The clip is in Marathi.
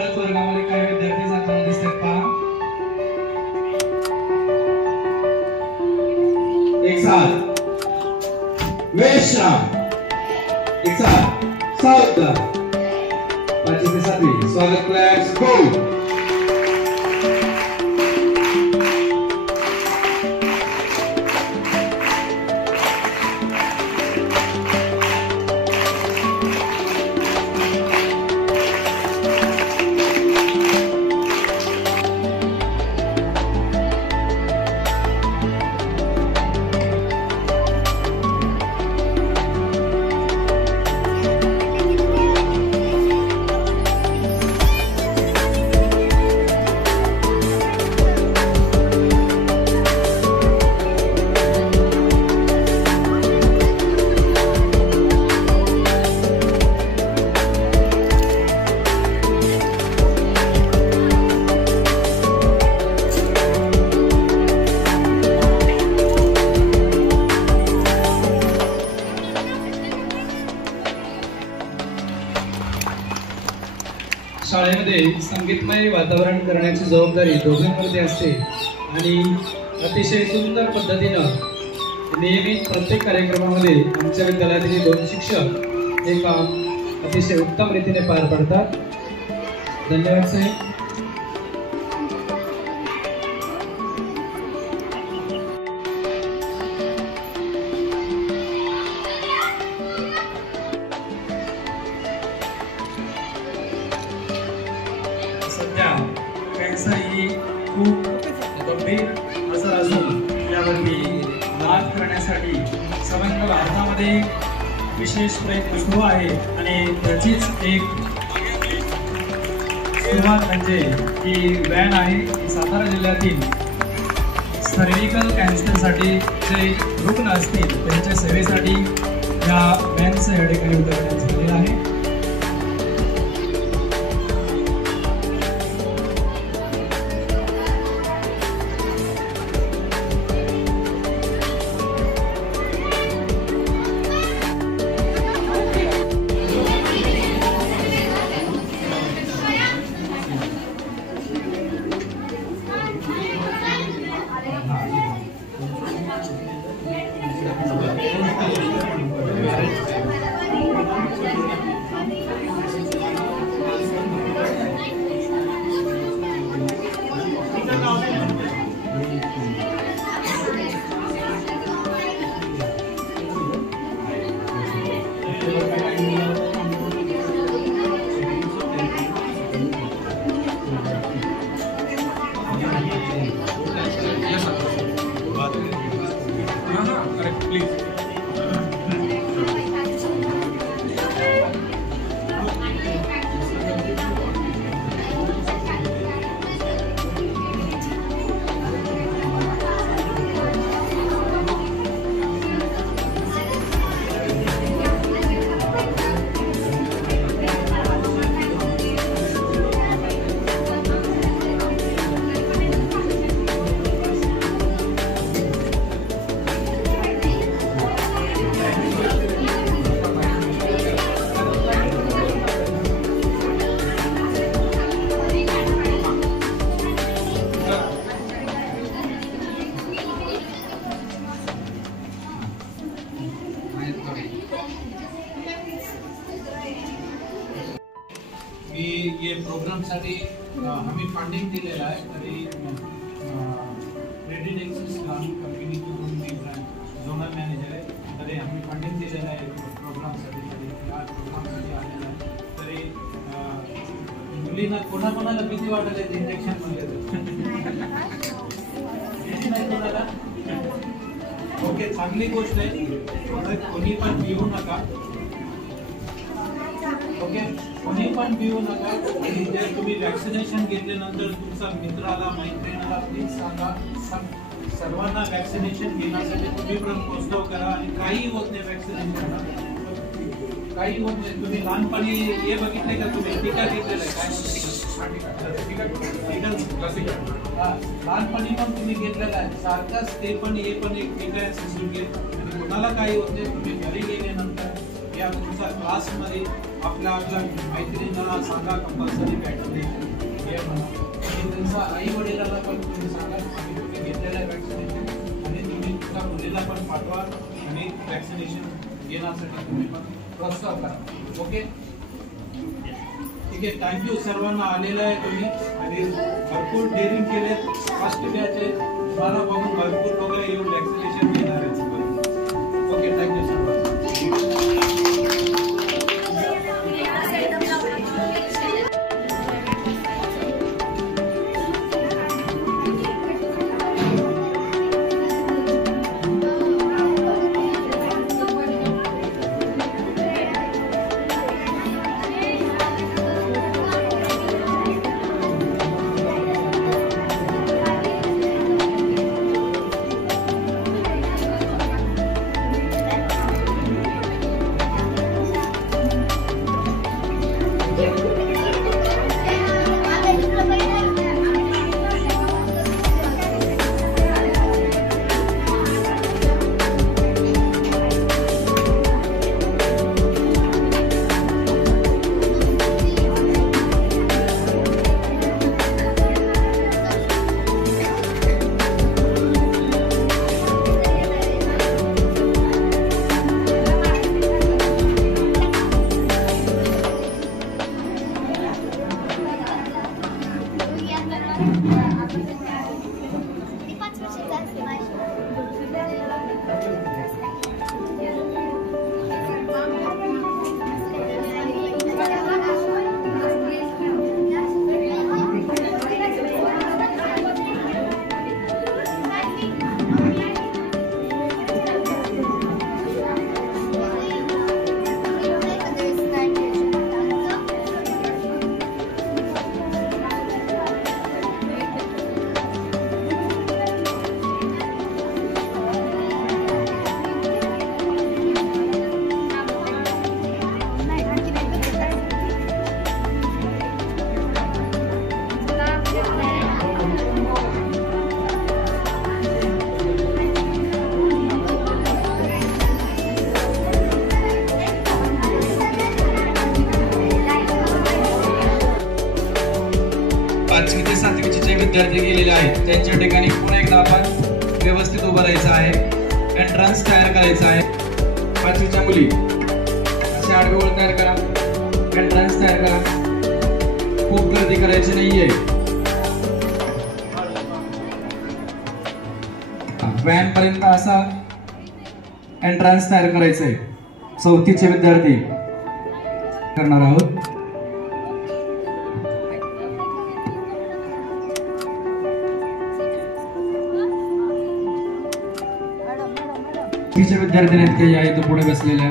परत वर्गामध्ये काही विद्यार्थी जाताना दिसतात पहा. एक साथ वेशराम, एक साथ साउथ 5 से 7 स्वागत क्लास गो. शाळेमध्ये संगीतमय वातावरण करण्याची जबाबदारी दोघांवरती असते आणि अतिशय सुंदर पद्धतीनं नियमित प्रत्येक कार्यक्रमामध्ये आमच्या विद्यालयातील 2 शिक्षक हे काम अतिशय उत्तम रीतीने पार पाडतात. धन्यवाद साहेब. सध्या कॅन्सर ही खूप गंभीर आजार असून यावरती मात करण्यासाठी समग्र भारतामध्ये विशेष प्रयत्न सुरू आहे आणि त्याचीच एक सुरुवात म्हणजे ही व्हॅन आहे. ही सातारा जिल्ह्यातील सर्व्हिकल कॅन्सरसाठी जे रुग्ण असतील त्यांच्या सेवेसाठी या व्हॅनचं या ठिकाणी उतरवण्यात झालेलं आहे. ये प्रोग्राम साठी आम्ही फंडिंग दिलेलं आहे. तरी क्रेडिट एक्सिस कंपनीकडून मी झोनल मॅनेजर आहे. तरी आम्ही फंडिंग दिलेलं आहे प्रोग्रामसाठी. या प्रोग्रामसाठी आलेलं आहे. तरी मुलींना कोणाकोणाला भीती वाटत आहे इंजेक्शन मध्ये नाही कोणाला? ओके, चांगली गोष्ट आहे. कोणी पण भिवू नका. ओके, कोणी पण भिवू नका. आणि जर तुम्ही वॅक्सिनेशन घेतल्यानंतर तुमचा मित्राला मैत्रिणीला प्लीज सांगा. सर्वांना वॅक्सिनेशन घेण्यासाठी तुम्ही पण प्रोत्साहन करा. आणि काही होत नाही वॅक्सिनेशन, काही होत नाही. तुम्ही लहानपणी हे बघितले का? तुम्ही टीका घेतलेला आहे काय? लहानपणी पण तुम्ही घेतलेला आहे सारखाच. ते पण हे पण एक टीका आहे. आणि कोणाला काही होत नाही. तुम्ही घरी गेल्यानंतर या तुमच्या क्लासमध्ये आपल्या मैत्रिणींना सांगा कंपल्सरी वॅक्सिनेशन घे म्हणा आणि तुमच्या आई वडिलांना पण तुम्ही सांगा की तुम्ही घेतलेल्या वॅक्सिनेशन आणि तुम्ही तुमच्या मुलीला पण पाठवा आणि वॅक्सिनेशन घेण्यासाठी तुम्ही पण प्रोत्साहन करा. ओके, ठीक आहे. थँक्यू सर्वांना आलेलं आहे तुम्ही आणि भरपूर डेअरिंग केले. फर्स्ट डे मला बघून भरपूर लोक येऊन वॅक्सिनेशन घेणार आहेत. ओके, थँक्यू सर्वांना. 5वी ते 7वीचे जे विद्यार्थी गेलेले आहेत त्यांच्या ठिकाणी पुन्हा एकदा आपण व्यवस्थित उभं राहायचं आहे. एंट्रन्स तयार करायचा आहे. 5वीच्या मुली असे आडवे ओळ तयार करा. एंट्रन्स तयार करा. खूप गर्दी करायची नाहीये. व्हॅन पर्यंत असा एंट्रन्स तयार करायचा आहे. 4थीचे विद्यार्थी करणार आहोत. विद्यार्थी आहेत काही या इथं पुढे बसलेल्या